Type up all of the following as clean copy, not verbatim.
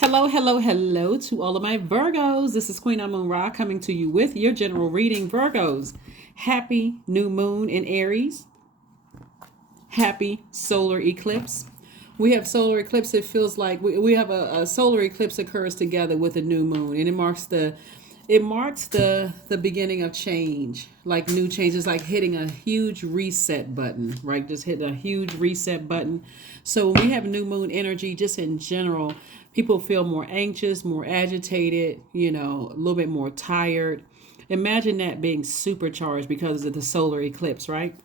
Hello, hello, hello to all of my Virgos. This is Queen Amun Ra coming to you with your general reading. Virgos, happy new moon in Aries. Happy solar eclipse. We have solar eclipse. It feels like we have a solar eclipse occurs together with a new moon, and it marks the beginning of change, like new changes, like hitting a huge reset button, right? Just hitting a huge reset button. So when we have new moon energy, just in general, people feel more anxious, more agitated, a little bit more tired. Imagine that being supercharged because of the solar eclipse, right?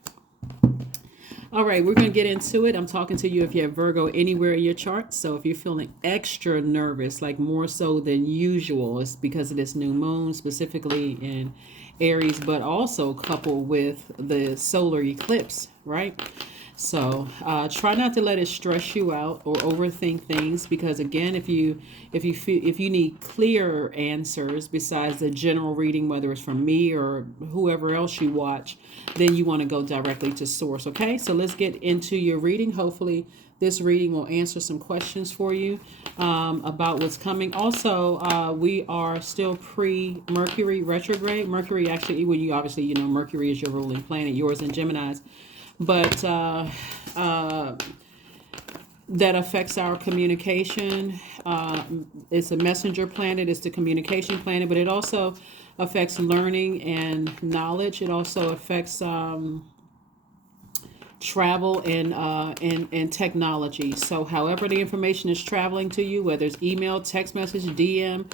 All right, we're going to get into it. I'm talking to you if you have Virgo anywhere in your chart. So if you're feeling extra nervous, like more so than usual, it's because of this new moon, specifically in Aries, but also coupled with the solar eclipse, right? So try not to let it stress you out or overthink things, because again, if you need clearer answers besides the general reading, whether it's from me or whoever else you watch, then you want to go directly to source. Okay, so let's get into your reading. Hopefully this reading will answer some questions for you about what's coming. Also, we are still pre-Mercury retrograde. Mercury actually, well, you obviously, Mercury is your ruling planet, yours in Gemini's. But that affects our communication. It's a messenger planet, it's the communication planet, but it also affects learning and knowledge. It also affects travel and technology. So however the information is traveling to you, whether it's email, text message, DM,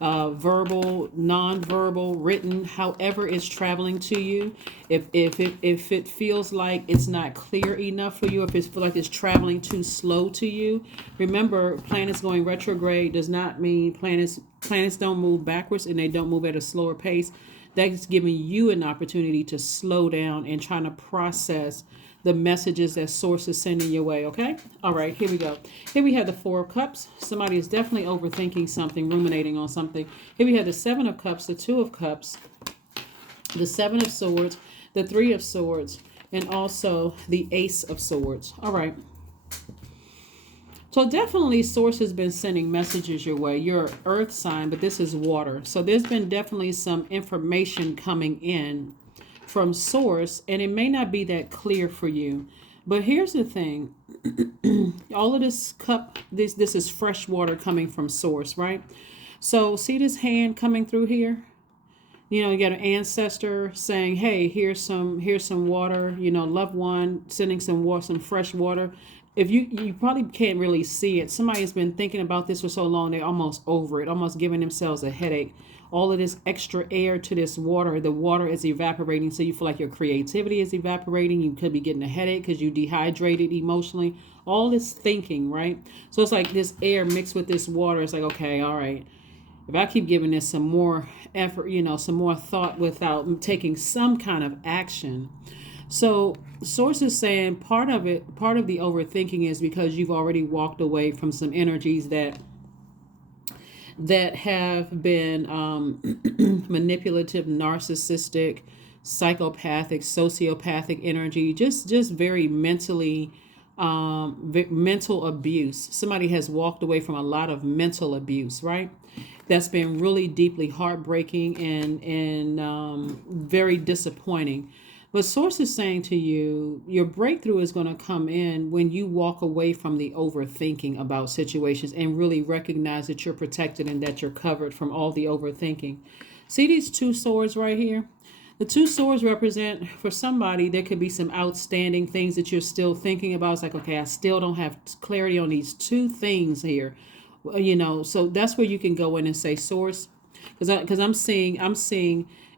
verbal, non-verbal, written, however it's traveling to you, if it feels like it's not clear enough for you, if it feels like it's traveling too slow to you, remember, planets going retrograde does not mean planets don't move backwards, and they don't move at a slower pace. That's giving you an opportunity to slow down and trying to process the messages that source is sending your way. Okay, all right, here we go. Here we have the Four of Cups. Somebody is definitely overthinking something, ruminating on something. Here we have the Seven of Cups, the Two of Cups, the Seven of Swords, the Three of Swords, and also the Ace of Swords. All right, so definitely source has been sending messages your way. You're earth sign, but this is water, so there's been definitely some information coming in from source, and it may not be that clear for you. But here's the thing. All of this cup, this is fresh water coming from source, right? So see this hand coming through here? You got an ancestor saying, hey, here's some water, loved one sending some water, some fresh water. If you probably can't really see it, somebody has been thinking about this for so long, they're almost over it, almost giving themselves a headache. All of this extra air to this water, the water is evaporating, so you feel like your creativity is evaporating. You could be getting a headache because you dehydrated emotionally. All this thinking, right? So it's like this air mixed with this water. It's like, okay, all right, if I keep giving this some more effort, some more thought without taking some kind of action. So source is saying part of the overthinking is because you've already walked away from some energies that have been manipulative, narcissistic, psychopathic, sociopathic energy, just very mentally mental abuse. Somebody has walked away from a lot of mental abuse, right? That's been really deeply heartbreaking and very disappointing. But source is saying to you, your breakthrough is going to come in when you walk away from the overthinking about situations and really recognize that you're protected and that you're covered from all the overthinking. See these two swords right here? The two swords represent, for somebody, there could be some outstanding things that you're still thinking about. It's like, okay, I still don't have clarity on these two things here. So that's where you can go in and say source, because I'm seeing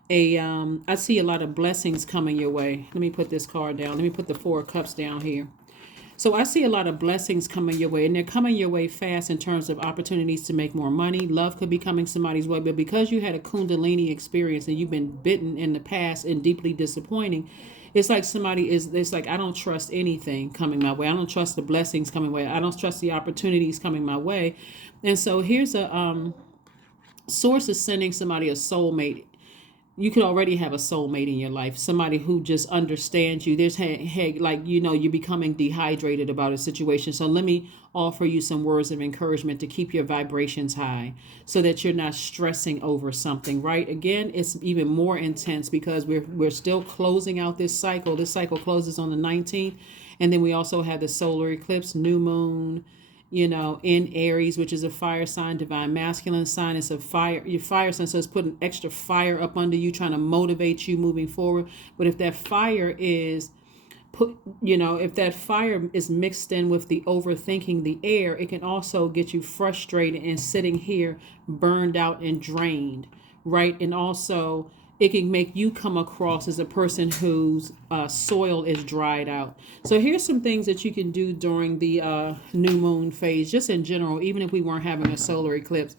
I see a lot of blessings coming your way. Let me put this card down. Let me put the Four of Cups down here. So I see a lot of blessings coming your way, and they're coming your way fast in terms of opportunities to make more money. Love could be coming somebody's way, but because you had a Kundalini experience and you've been bitten in the past and deeply disappointing, it's like it's like, I don't trust anything coming my way. I don't trust the blessings coming my way. I don't trust the opportunities coming my way. And so here's a source is sending somebody a soulmate you could already have a soulmate in your life, somebody who just understands you. There's, hey, like, you're becoming dehydrated about a situation. So let me offer you some words of encouragement to keep your vibrations high so that you're not stressing over something, right? Again, it's even more intense because we're still closing out this cycle. This cycle closes on the 19th. And then we also have the solar eclipse, new moon, in Aries, which is a fire sign, divine masculine sign. It's a fire, your fire sign. So it's putting extra fire up under you, trying to motivate you moving forward. But if that fire is if that fire is mixed in with the overthinking the air, it can also get you frustrated and sitting here burned out and drained, right? And also it can make you come across as a person whose soil is dried out. So here's some things that you can do during the new moon phase, just in general, even if we weren't having a solar eclipse.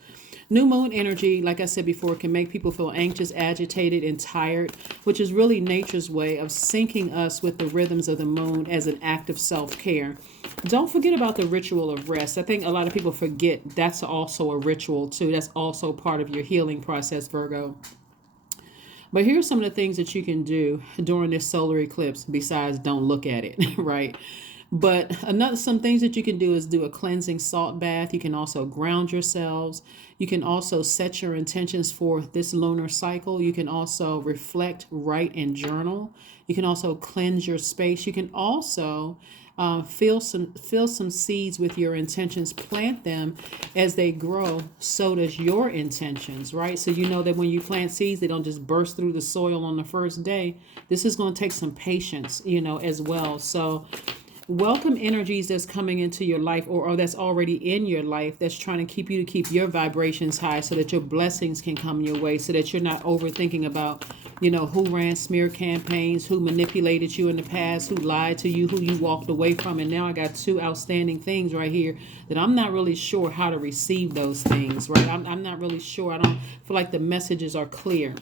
New moon energy, like I said before, can make people feel anxious, agitated, and tired, which is really nature's way of syncing us with the rhythms of the moon as an act of self-care. Don't forget about the ritual of rest. I think a lot of people forget that's also a ritual too. That's also part of your healing process, Virgo. But here's some of the things that you can do during this solar eclipse besides don't look at it, right? But some things that you can do is do a cleansing salt bath. You can also ground yourselves. You can also set your intentions for this lunar cycle. You can also reflect, write, and journal. You can also cleanse your space. You can also fill some seeds with your intentions, plant them as they grow. So does your intentions, right? So you know that when you plant seeds, they don't just burst through the soil on the first day. This is going to take some patience, as well. So welcome energies that's coming into your life or that's already in your life that's trying to keep your vibrations high so that your blessings can come your way, so that you're not overthinking about, who ran smear campaigns, who manipulated you in the past, who lied to you, who you walked away from. And now I got two outstanding things right here that I'm not really sure how to receive those things, right? I'm not really sure. I don't feel like the messages are clear.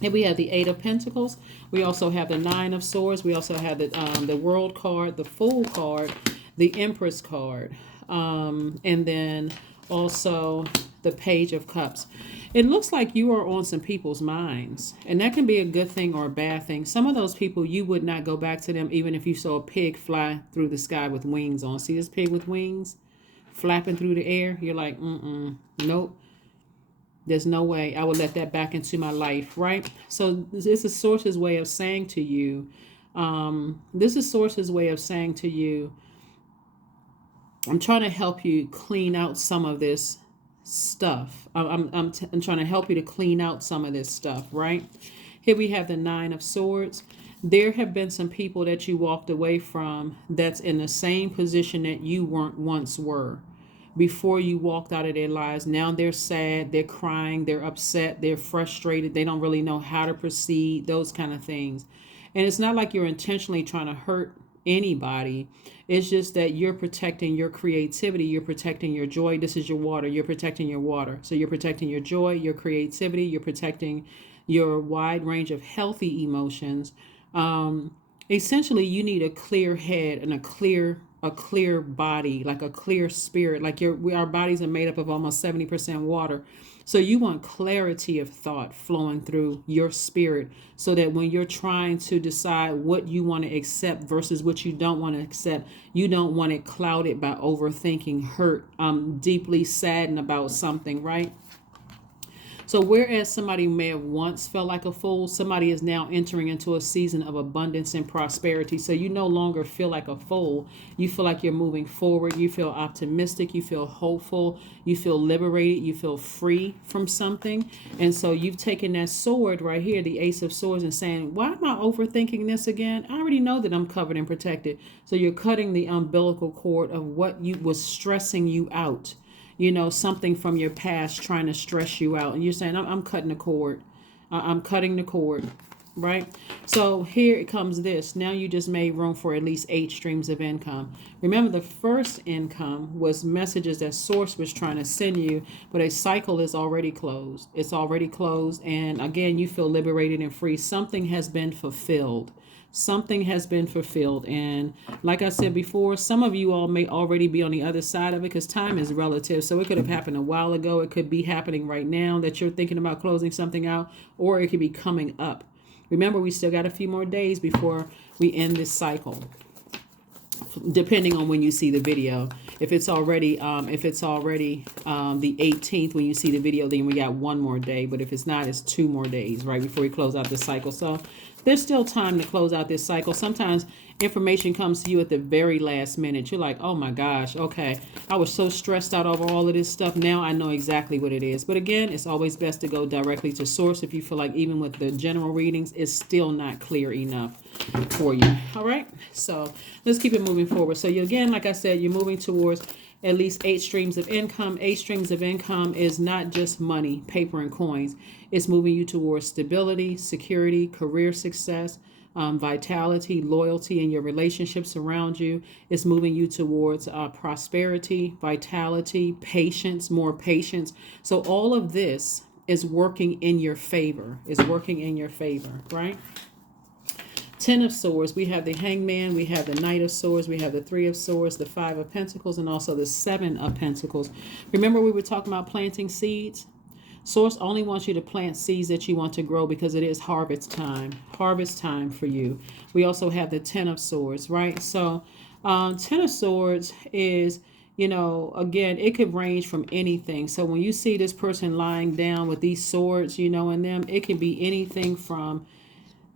And we have the Eight of Pentacles. We also have the Nine of Swords. We also have the World card, the Fool card, the Empress card, and then also the Page of Cups. It looks like you are on some people's minds, and that can be a good thing or a bad thing. Some of those people, you would not go back to them even if you saw a pig fly through the sky with wings on. See this pig with wings flapping through the air? You're like, nope. There's no way I would let that back into my life, right? So this is Source's way of saying to you, I'm trying to help you clean out some of this stuff. I'm trying to help you to clean out some of this stuff, right? Here we have the Nine of Swords. There have been some people that you walked away from that's in the same position that you once were. Before you walked out of their lives. Now they're sad, they're crying, they're upset, they're frustrated, they don't really know how to proceed, those kind of things. And it's not like you're intentionally trying to hurt anybody. It's just that you're protecting your creativity, you're protecting your joy. This is your water, you're protecting your water. So you're protecting your joy, your creativity, you're protecting your wide range of healthy emotions. Essentially, you need a clear head and a clear body, like a clear spirit. Like our bodies are made up of almost 70% water. So you want clarity of thought flowing through your spirit so that when you're trying to decide what you want to accept versus what you don't want to accept, you don't want it clouded by overthinking, hurt, deeply saddened about something, right? So whereas somebody may have once felt like a fool, somebody is now entering into a season of abundance and prosperity. So you no longer feel like a fool. You feel like you're moving forward. You feel optimistic. You feel hopeful. You feel liberated. You feel free from something. And so you've taken that sword right here, the Ace of Swords, and saying, why am I overthinking this again? I already know that I'm covered and protected. So you're cutting the umbilical cord of what was stressing you out. Something from your past trying to stress you out. And you're saying, I'm cutting the cord. I'm cutting the cord, right? So here it comes this. Now you just made room for at least 8 streams of income. Remember, the first income was messages that Source was trying to send you, but a cycle is already closed. It's already closed. And again, you feel liberated and free. Something has been fulfilled. Something has been fulfilled. And like I said before, some of you all may already be on the other side of it, because time is relative. So it could have happened a while ago. It could be happening right now that you're thinking about closing something out, or it could be coming up. Remember, we still got a few more days before we end this cycle, depending on when you see the video. If it's already the 18th when you see the video, then we got one more day. But if it's not, it's 2 more days right before we close out this cycle. So there's still time to close out this cycle. Sometimes information comes to you at the very last minute. You're like, oh my gosh, okay, I was so stressed out over all of this stuff. Now I know exactly what it is. But again, it's always best to go directly to source if you feel like even with the general readings, it's still not clear enough for you. All right, so let's keep it moving forward. So you, again, like I said, you're moving towards at least 8 streams of income. 8 streams of income is not just money, paper, and coins. It's moving you towards stability, security, career success, vitality, loyalty in your relationships around you. It's moving you towards prosperity, vitality, patience, more patience. So all of this is working in your favor. Is working in your favor, right? 10 of Swords, we have the Hangman, we have the Knight of Swords, we have the 3 of Swords, the 5 of Pentacles, and also the 7 of Pentacles. Remember we were talking about planting seeds? Source only wants you to plant seeds that you want to grow, because it is harvest time for you. We also have the 10 of Swords, right? So 10 of Swords is, you know, again, it could range from anything. So when you see this person lying down with these swords, you know, in them, it can be anything from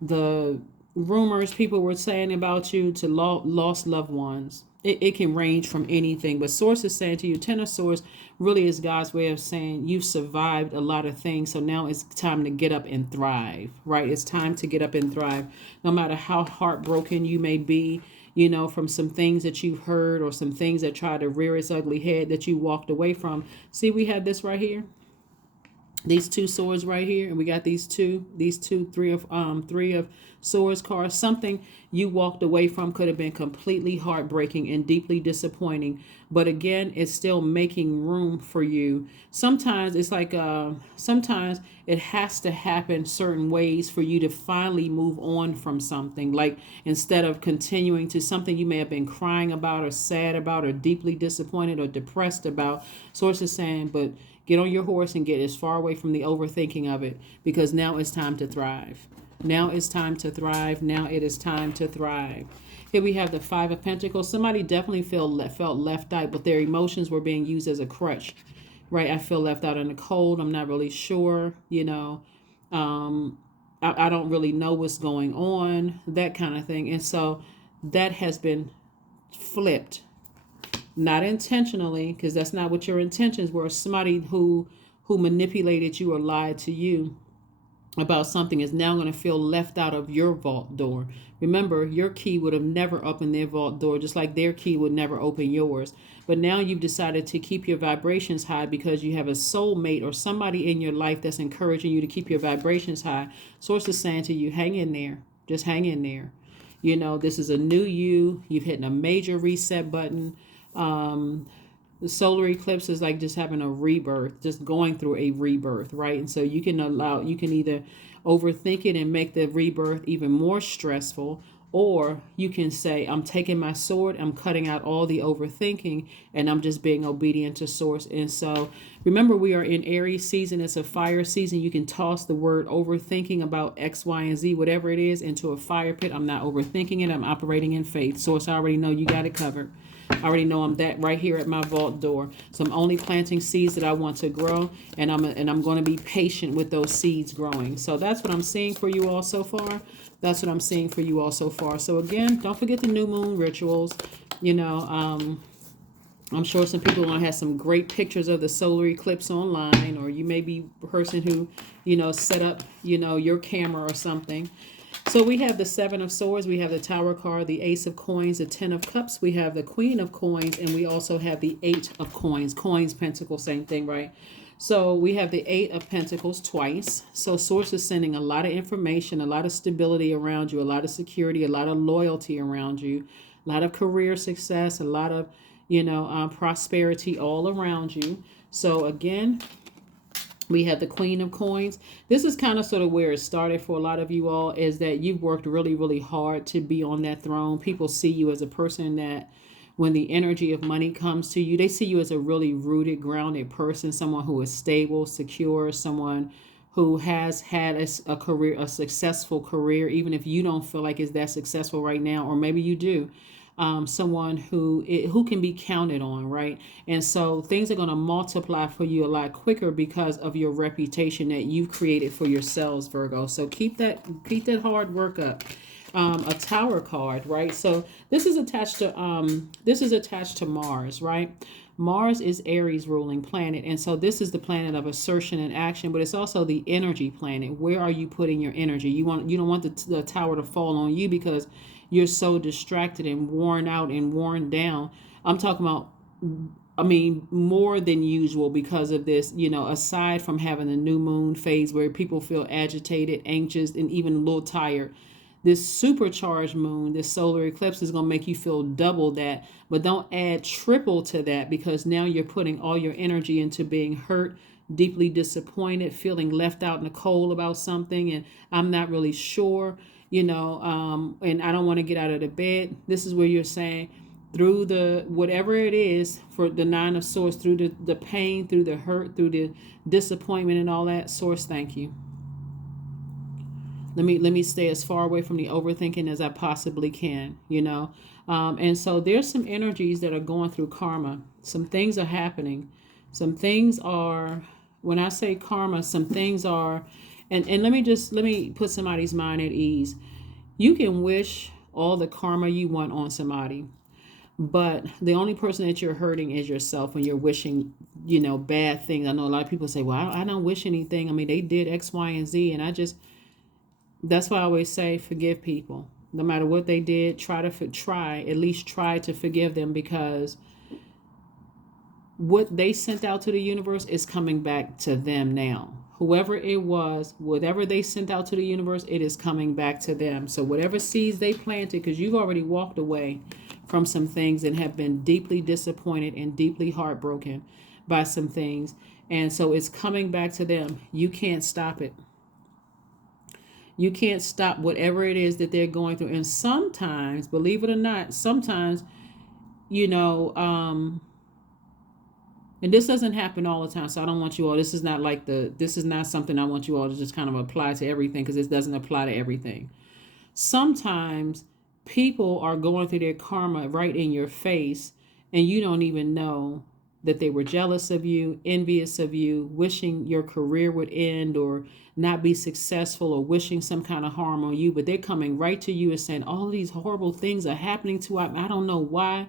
the rumors people were saying about you to lost loved ones. It can range from anything. But Source is saying to you, 10 of Swords really is God's way of saying you've survived a lot of things. So now it's time to get up and thrive, right? It's time to get up and thrive. No matter how heartbroken you may be, you know, from some things that you've heard or some things that tried to rear its ugly head that you walked away from. See, we have this right here. These 2 swords right here, and we got these two, 3 of Swords cards. Something you walked away from could have been completely heartbreaking and deeply disappointing, but again, it's still making room for you. Sometimes it's like sometimes it has to happen certain ways for you to finally move on from something. Like, instead of continuing to something you may have been crying about or sad about or deeply disappointed or depressed about, Source is saying, but get on your horse and get as far away from the overthinking of it, because now it's time to thrive. Now it's time to thrive. Now it is time to thrive. Here we have the 5 of Pentacles. Somebody definitely felt left out, but their emotions were being used as a crutch, right? I feel left out in the cold. I'm not really sure, you know. I don't really know what's going on, that kind of thing. And so that has been flipped. Not intentionally, because that's not what your intentions were. Somebody who manipulated you or lied to you about something is now going to feel left out of your vault door. Remember, your key would have never opened their vault door, just like their key would never open yours. But now you've decided to keep your vibrations high because you have a soulmate or somebody in your life that's encouraging you to keep your vibrations high. Source is saying to you, hang in there. Just hang in there. You know, this is a new you. You've hit a major reset button. The solar eclipse is like just having a rebirth, just going through a rebirth, right? And so you can either overthink it and make the rebirth even more stressful, or you can say, I'm taking my sword, I'm cutting out all the overthinking, and I'm just being obedient to Source. And so remember, we are in Aries season. It's a fire season. You can toss the word overthinking about X, Y, and Z, whatever it is, into a fire pit. I'm not overthinking it. I'm operating in faith. Source, I already know you got it covered. I already know I'm that right here at my vault door. So I'm only planting seeds that I want to grow, and I'm going to be patient with those seeds growing. So that's what I'm seeing for you all so far. That's what I'm seeing for you all so far. So again, don't forget the new moon rituals. You know, I'm sure some people are going to have some great pictures of the solar eclipse online, or you may be a person who, you know, set up, you know, your camera or something. So we have the 7 of Swords, we have the Tower card, the Ace of Coins, the 10 of Cups, we have the Queen of Coins, and we also have the 8 of Coins. Coins, Pentacles, same thing, right? So we have the 8 of Pentacles twice. So Source is sending a lot of information, a lot of stability around you, a lot of security, a lot of loyalty around you, a lot of career success, a lot of, you know, prosperity all around you. So again, We have the Queen of Coins. This is kind of sort of where it started for a lot of you all, is that you've worked really, really hard to be on that throne. People see you as a person that when the energy of money comes to you, they see you as a really rooted, grounded person, someone who is stable, secure, someone who has had a career, a successful career, even if you don't feel like it's that successful right now, or maybe you do. Someone who can be counted on, right? And so things are going to multiply for you a lot quicker because of your reputation that you've created for yourselves, Virgo. So keep that hard work up. A Tower card, right? So this is attached to Mars, right? Mars is Aries ruling planet, and so this is the planet of assertion and action, but it's also the energy planet. Where are you putting your energy? You don't want the tower to fall on you because you're so distracted and worn out and worn down. I'm talking about, I mean, more than usual because of this, aside from having the new moon phase where people feel agitated, anxious, and even a little tired. This supercharged moon, this solar eclipse, is going to make you feel double that, but don't add triple to that, because now you're putting all your energy into being hurt, deeply disappointed, feeling left out in the cold about something, and I'm not really sure, and I don't want to get out of the bed. This is where you're saying, through the whatever it is, for the Nine of Swords, through the pain, through the hurt, through the disappointment and all that, Source, thank you. Let me stay as far away from the overthinking as I possibly can, and so there's some energies that are going through karma. Some things are happening. Some things are, when I say karma, some things are, and let me put somebody's mind at ease. You can wish all the karma you want on somebody, but the only person that you're hurting is yourself when you're wishing, bad things. I know a lot of people say, well, I don't wish anything. I mean, they did X, Y, and Z, and that's why I always say, forgive people. No matter what they did, at least try to forgive them, because what they sent out to the universe is coming back to them now. Whoever it was, whatever they sent out to the universe, it is coming back to them. So whatever seeds they planted, because you've already walked away from some things and have been deeply disappointed and deeply heartbroken by some things. And so it's coming back to them. You can't stop it. You can't stop whatever it is that they're going through. And sometimes, believe it or not, sometimes, and this doesn't happen all the time. So I don't want you all, this is not something I want you all to just kind of apply to everything, because this doesn't apply to everything. Sometimes people are going through their karma right in your face, and you don't even know that they were jealous of you, envious of you, wishing your career would end or not be successful, or wishing some kind of harm on you. But they're coming right to you and saying, all these horrible things are happening to us. I don't know why.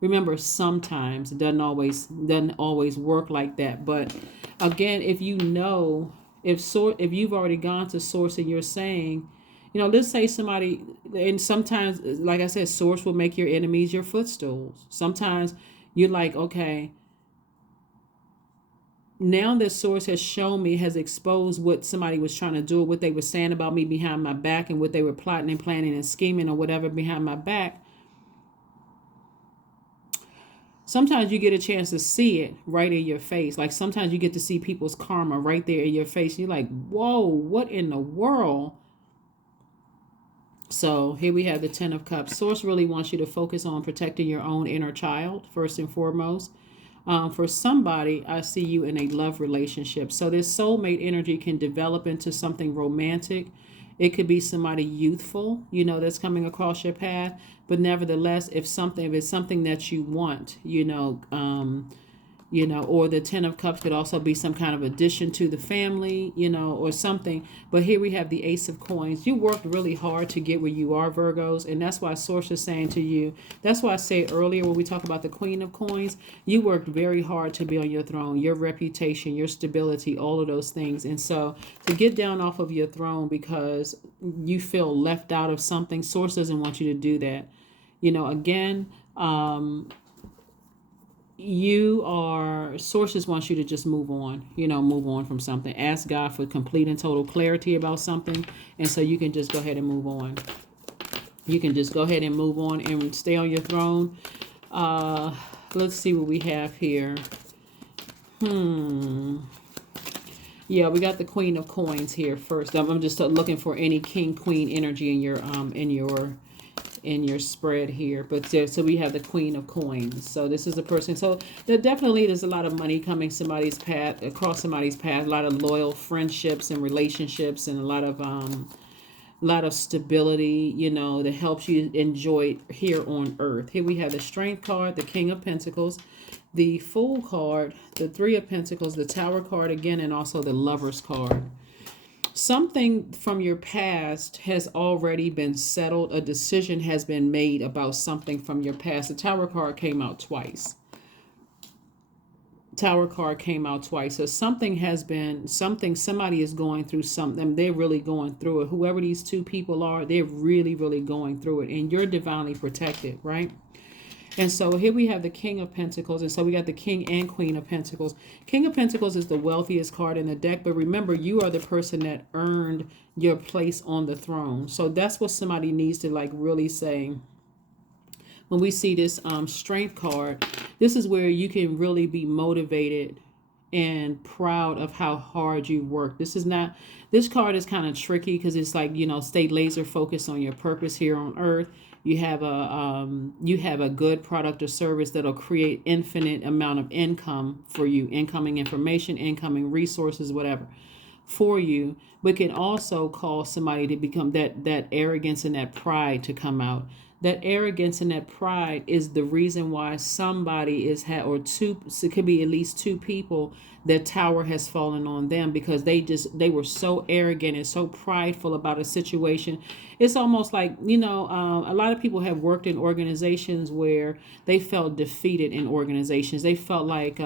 Remember, sometimes it doesn't always work like that. But again, if if you've already gone to Source and you're saying, let's say somebody, and sometimes, like I said, Source will make your enemies your footstools. Sometimes you're like, okay, now that Source has shown me, has exposed what somebody was trying to do, what they were saying about me behind my back, and what they were plotting and planning and scheming or whatever behind my back. Sometimes you get a chance to see it right in your face. Like sometimes you get to see people's karma right there in your face. You're like, whoa, what in the world? So here we have the Ten of Cups. Source really wants you to focus on protecting your own inner child, first and foremost. For somebody, I see you in a love relationship. So this soulmate energy can develop into something romantic. It could be somebody youthful, that's coming across your path. But nevertheless, if it's something that you want, or the Ten of Cups could also be some kind of addition to the family, or something. But here we have the Ace of Coins. You worked really hard to get where you are, Virgos, and that's why Source is saying to you, that's why I said earlier when we talk about the Queen of Coins, you worked very hard to be on your throne, your reputation, your stability, all of those things. And so to get down off of your throne because you feel left out of something, Source doesn't want you to do that. Sources wants you to just move on from something. Ask God for complete and total clarity about something, and so you can just go ahead and move on. You can just go ahead and move on and stay on your throne. Let's see what we have here. Yeah, we got the Queen of Coins here first. I'm just looking for any King Queen energy in your spread here. But so we have the Queen of Coins. So this is a person. So there's a lot of money coming somebody's path, across somebody's path. A lot of loyal friendships and relationships, and a lot of stability, that helps you enjoy it here on earth. Here we have the Strength card, the King of Pentacles, the Fool card, the Three of Pentacles, the Tower card again, and also the Lovers card. Something from your past has already been settled. A decision has been made about something from your past. The Tower card came out twice. Tower card came out twice. So somebody is going through something. They're really going through it. Whoever these two people are, they're really, really going through it. And you're divinely protected, right? And so here we have the King of Pentacles. And so we got the King and Queen of Pentacles. King of Pentacles is the wealthiest card in the deck. But remember, you are the person that earned your place on the throne. So that's what somebody needs to really say. When we see this Strength card, this is where you can really be motivated and proud of how hard you work. This card is kind of tricky because it's stay laser focused on your purpose here on earth. You have a good product or service that'll create infinite amount of income for you, incoming information, incoming resources, whatever, for you, but can also cause somebody to become that arrogance and that pride to come out. That arrogance and that pride is the reason why somebody or two, so it could be at least two people, that tower has fallen on them because they were so arrogant and so prideful about a situation. It's almost like, a lot of people have worked in organizations where they felt defeated in organizations. They felt like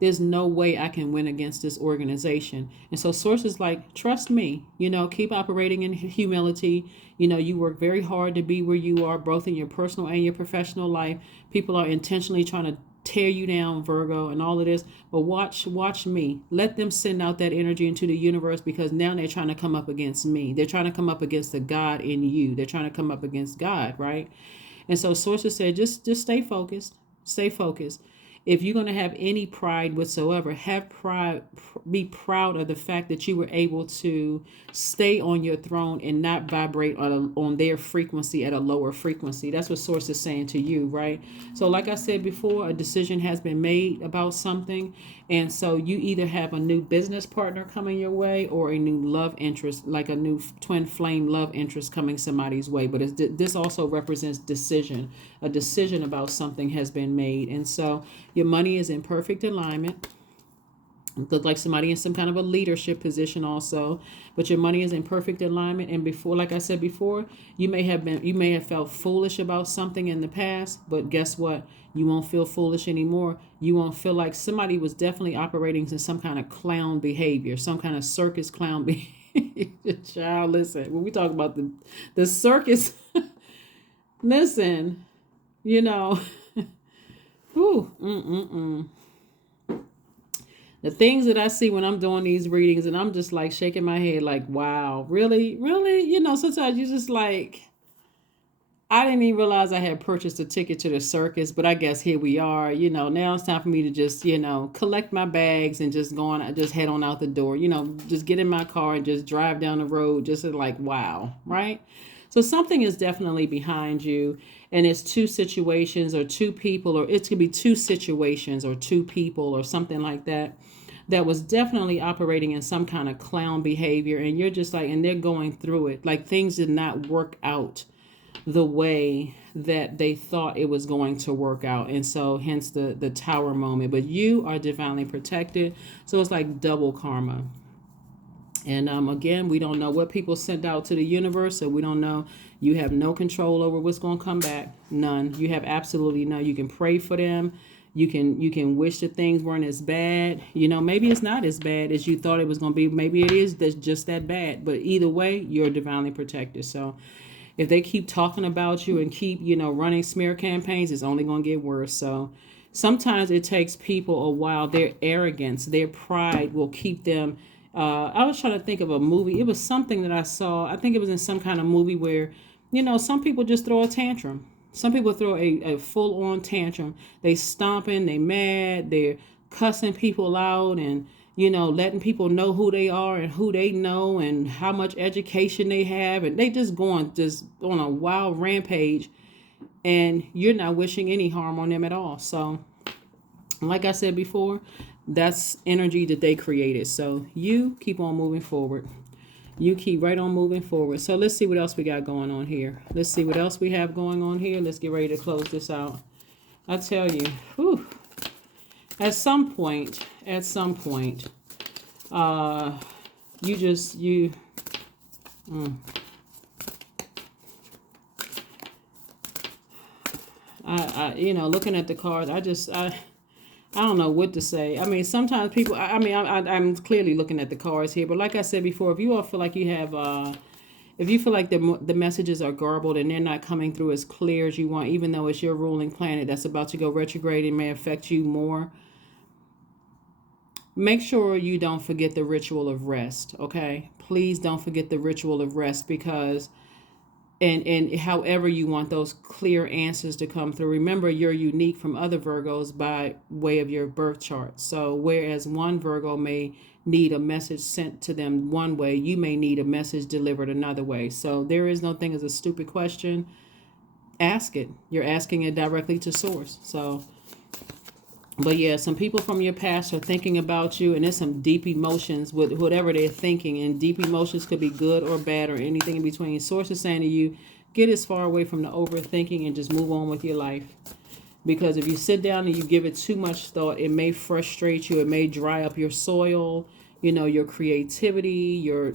there's no way I can win against this organization. And so sources like, trust me, keep operating in humility. You work very hard to be where you are, both in your personal and your professional life. People are intentionally trying to tear you down, Virgo, and all of this. But watch me. Let them send out that energy into the universe, because now they're trying to come up against me. They're trying to come up against the God in you. They're trying to come up against God, right? And so sources said, just stay focused. Stay focused. If you're going to have any pride whatsoever, have pride, be proud of the fact that you were able to stay on your throne and not vibrate on their frequency at a lower frequency. That's what Source is saying to you, right? So like I said before, a decision has been made about something. And so you either have a new business partner coming your way or a new love interest, like a new twin flame love interest coming somebody's way. But this also represents decision. A decision about something has been made. And so your money is in perfect alignment. Look like somebody in some kind of a leadership position also, but your money is in perfect alignment. And before, like I said before, you may have felt foolish about something in the past, but guess what? You won't feel foolish anymore. You won't feel like somebody was definitely operating in some kind of clown behavior, some kind of circus clown behavior. Child, listen, when we talk about the circus, listen, whew, the things that I see when I'm doing these readings, and I'm just like shaking my head like, wow, really? Really? Sometimes you just like, I didn't even realize I had purchased a ticket to the circus, but I guess here we are. Now it's time for me to just, collect my bags and just just head on out the door, just get in my car and just drive down the road, just like, wow, right? So something is definitely behind you, and it's two situations or two people, or it could be two situations or two people or something like that was definitely operating in some kind of clown behavior, and you're just like, and they're going through it. Like things did not work out the way that they thought it was going to work out. And so hence the tower moment. But you are divinely protected. So it's like double karma. And again, we don't know what people sent out to the universe, so we don't know. You have no control over what's going to come back. None. You have absolutely none. You can pray for them. You can wish that things weren't as bad. Maybe it's not as bad as you thought it was going to be. Maybe it is just that bad. But either way, you're divinely protected. So if they keep talking about you and keep, running smear campaigns, it's only going to get worse. So sometimes it takes people a while. Their arrogance, their pride will keep them. I was trying to think of a movie. It was something that I saw. I think it was in some kind of movie where, some people just throw a tantrum. Some people throw a full-on tantrum. They stomping, they mad, they're cussing people out and, letting people know who they are and who they know and how much education they have. And they just going just on a wild rampage, and you're not wishing any harm on them at all. So like I said before, that's energy that they created. So you keep on moving forward. You keep right on moving forward. So let's see what else we got going on here. Let's see what else we have going on here. Let's get ready to close this out. I tell you, whew, at some point, looking at the cards, I don't know what to say. I mean, sometimes people, I'm clearly looking at the cards here, but like I said before, if you all feel like you have, if you feel like the messages are garbled and they're not coming through as clear as you want, even though it's your ruling planet that's about to go retrograde and may affect you more, make sure you don't forget the ritual of rest, okay? Please don't forget the ritual of rest, because and however you want those clear answers to come through. Remember, you're unique from other Virgos by way of your birth chart. So whereas one Virgo may need a message sent to them one way, you may need a message delivered another way. So there is no thing as a stupid question. Ask it. You're asking it directly to source. So, but yeah, some people from your past are thinking about you, and there's some deep emotions with whatever they're thinking. And deep emotions could be good or bad or anything in between. Source is saying to you, get as far away from the overthinking and just move on with your life. Because if you sit down and you give it too much thought, it may frustrate you. It may dry up your soil, your creativity, your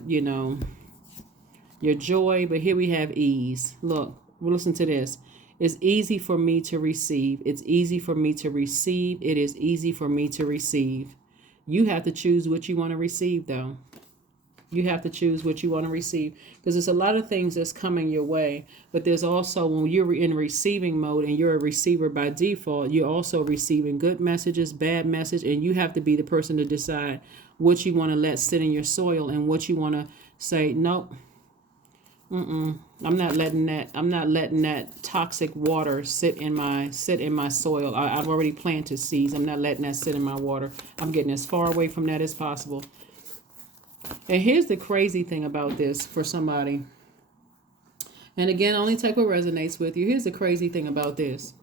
joy. But here we have ease. Look, listen to this. It's easy for me to receive. It's easy for me to receive. It is easy for me to receive. You have to choose what you want to receive, though. You have to choose what you want to receive, because there's a lot of things that's coming your way. But there's also, when you're in receiving mode and you're a receiver by default, you're also receiving good messages, bad message, and you have to be the person to decide what you want to let sit in your soil and what you want to say, nope. I'm not letting that toxic water sit in my soil. I've already planted seeds. I'm not letting that sit in my water. I'm getting as far away from that as possible. And here's the crazy thing about this for somebody. And again, only take what resonates with you. Here's the crazy thing about this.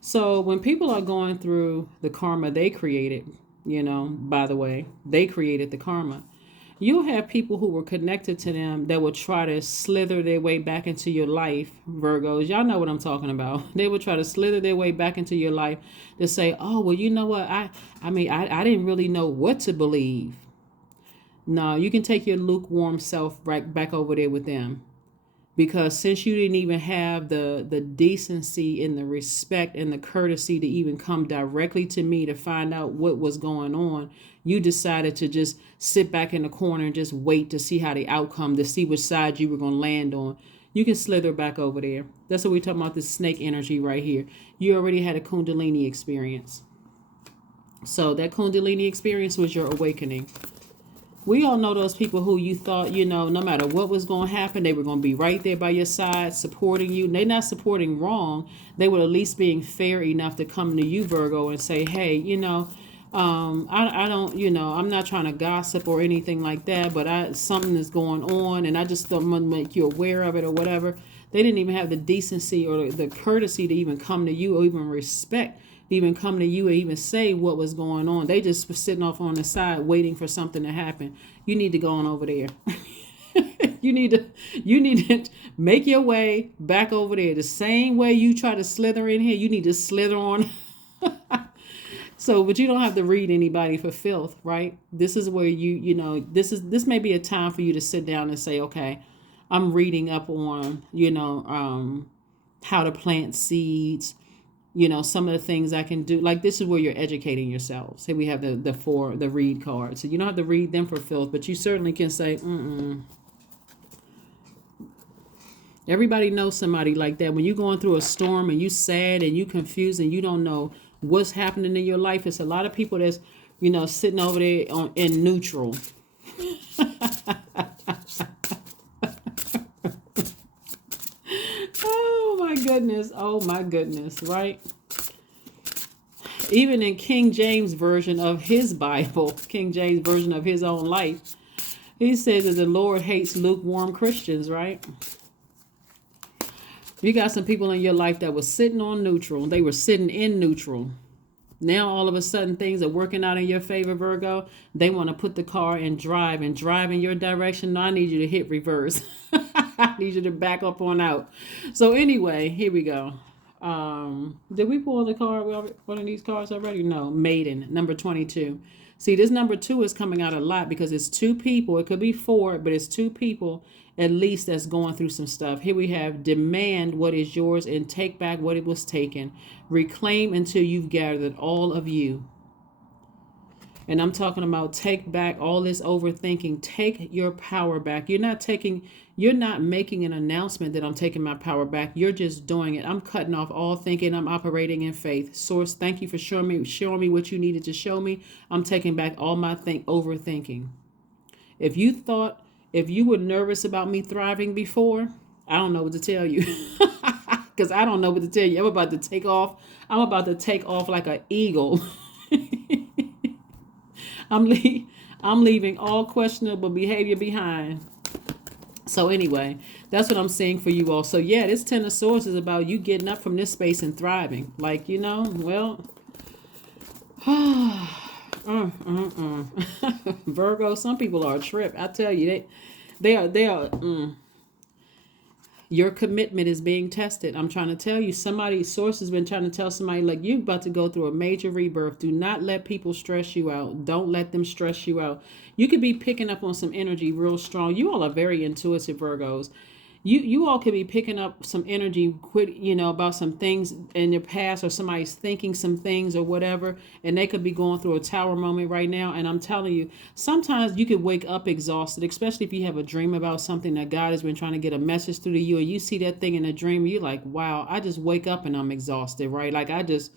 So when people are going through the karma they created, by the way, they created the karma. You'll have people who were connected to them that will try to slither their way back into your life, Virgos. Y'all know what I'm talking about. They will try to slither their way back into your life to say, oh, well, you know what? I didn't really know what to believe. No, you can take your lukewarm self right back over there with them. Because since you didn't even have the decency and the respect and the courtesy to even come directly to me to find out what was going on, you decided to just sit back in the corner and just wait to see how the outcome, to see which side you were going to land on. You can slither back over there. That's what we're talking about, this snake energy right here. You already had a Kundalini experience. So that Kundalini experience was your awakening. We all know those people who you thought, no matter what was going to happen, they were going to be right there by your side, supporting you. They're not supporting wrong. They were at least being fair enough to come to you, Virgo, and say, hey, I don't, I'm not trying to gossip or anything like that, but something is going on, and I just don't want to make you aware of it or whatever. They didn't even have the decency or the courtesy to even come to you, or even respect even come to you or even say what was going on. They just were sitting off on the side waiting for something to happen. You need to go on over there. You need to make your way back over there. The same way you try to slither in here, you need to slither on. So, but you don't have to read anybody for filth, right? This is where this may be a time for you to sit down and say, okay, I'm reading up on, how to plant seeds, some of the things I can do. Like, this is where you're educating yourselves. Here we have the read card. So you don't have to read them for filth, but you certainly can say, Everybody knows somebody like that. When you're going through a storm and you sad and you confused and you don't know what's happening in your life, it's a lot of people that's, sitting over there in neutral. Oh my goodness, right? Even in King James version of his Bible, King James version of his own life, he says that the Lord hates lukewarm Christians, right? You got some people in your life that was sitting on neutral. They were sitting in neutral. Now all of a sudden things are working out in your favor, Virgo. They want to put the car and drive in your direction. No, I need you to hit reverse. I need you to back up on out. So anyway, here we go. Did we pull the card? One of these cards already? No. Maiden, number 22. See, this number 2 is coming out a lot because it's 2 people. It could be 4, but it's 2 people at least that's going through some stuff. Here we have demand what is yours and take back what it was taken. Reclaim until you've gathered all of you. And I'm talking about take back all this overthinking. Take your power back. You're not making an announcement that I'm taking my power back. You're just doing it. I'm cutting off all thinking. I'm operating in faith. Source, thank you for showing me what you needed to show me. I'm taking back all my overthinking. If you were nervous about me thriving before, I don't know what to tell you. Because I don't know what to tell you. I'm about to take off. I'm about to take off like an eagle. I'm leaving all questionable behavior behind. So anyway, that's what I'm saying for you all. So yeah, this 10 of Swords is about you getting up from this space and thriving. Like, Virgo, some people are a trip. I tell you, they are. Your commitment is being tested. I'm trying to tell you, source has been trying to tell somebody, like, you're about to go through a major rebirth. Do not let people stress you out. Don't let them stress you out. You could be picking up on some energy real strong. You all are very intuitive, Virgos. You all could be picking up some energy, about some things in your past, or somebody's thinking some things or whatever, and they could be going through a tower moment right now. And I'm telling you, sometimes you could wake up exhausted, especially if you have a dream about something that God has been trying to get a message through to you, and you see that thing in a dream, you're like, wow, I just wake up and I'm exhausted, right? Like, I just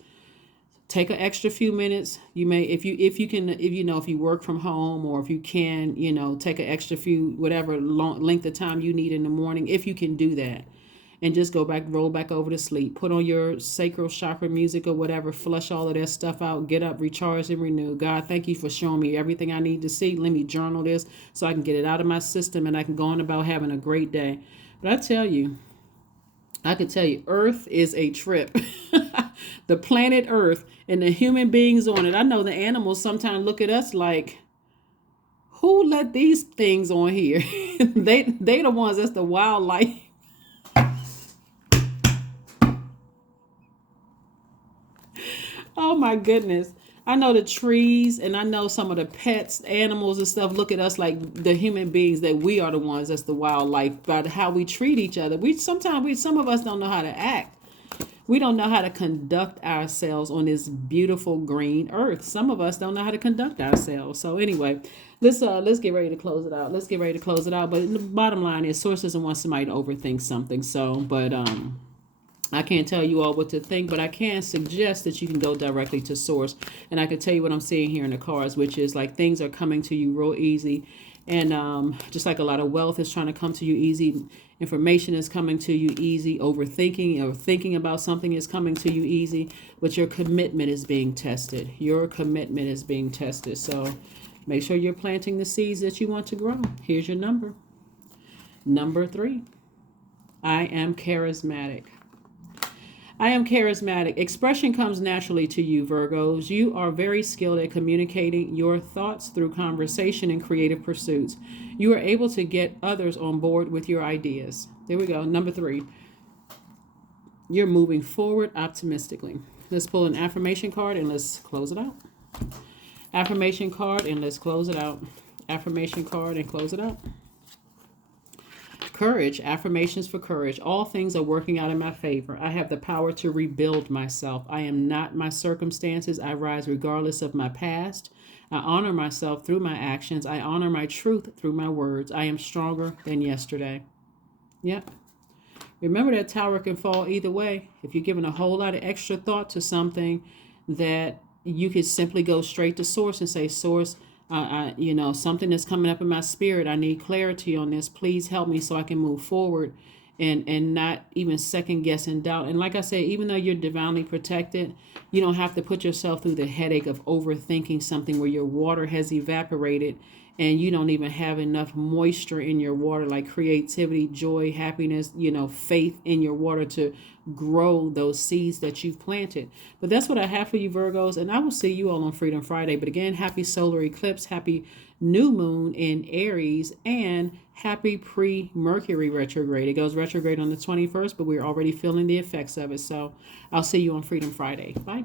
take an extra few minutes. You may, if you work from home, or if you can, take an extra few, whatever length of time you need in the morning, if you can do that, and just roll back over to sleep. Put on your sacral chakra music or whatever, flush all of that stuff out, get up, recharge and renew. God, thank you for showing me everything I need to see. Let me journal this so I can get it out of my system and I can go on about having a great day. But I could tell you, Earth is a trip. The planet Earth and the human beings on it. I know the animals sometimes look at us like, who let these things on here? they the ones that's the wildlife. Oh my goodness. I know the trees, and I know some of the pets, animals and stuff look at us like the human beings, that we are the ones that's the wildlife, by how we treat each other. Some of us don't know how to act. We don't know how to conduct ourselves on this beautiful green earth. Some of us don't know how to conduct ourselves. So anyway, let's get ready to close it out. But the bottom line is, Source doesn't want somebody to overthink something. So, but I can't tell you all what to think, but I can suggest that you can go directly to Source. And I can tell you what I'm seeing here in the cards, which is like things are coming to you real easy. And just like a lot of wealth is trying to come to you easy, information is coming to you easy, overthinking or thinking about something is coming to you easy, but your commitment is being tested. So make sure you're planting the seeds that you want to grow. Here's your number. Number 3. I am charismatic. Expression comes naturally to you, Virgos. You are very skilled at communicating your thoughts through conversation and creative pursuits. You are able to get others on board with your ideas. There we go. Number 3. You're moving forward optimistically. Let's pull an affirmation card and let's close it out. Affirmation card and let's close it out. Affirmation card and close it out. Courage, affirmations for courage. All things are working out in my favor. I have the power to rebuild myself. I am not my circumstances. I rise regardless of my past. I honor myself through my actions. I honor my truth through my words. I am stronger than yesterday. Yep. Remember that tower can fall either way. If you're giving a whole lot of extra thought to something, that you could simply go straight to Source and say, Source, something is coming up in my spirit. I need clarity on this. Please help me so I can move forward and not even second guess and doubt. And like I said, even though you're divinely protected, you don't have to put yourself through the headache of overthinking something where your water has evaporated and you don't even have enough moisture in your water, like creativity, joy, happiness, faith in your water to grow those seeds that you've planted. But that's what I have for you, Virgos, and I will see you all on Freedom Friday. But again, happy solar eclipse, happy new moon in Aries, and happy pre-Mercury retrograde. It goes retrograde on the 21st, but we're already feeling the effects of it. So I'll see you on Freedom Friday. Bye.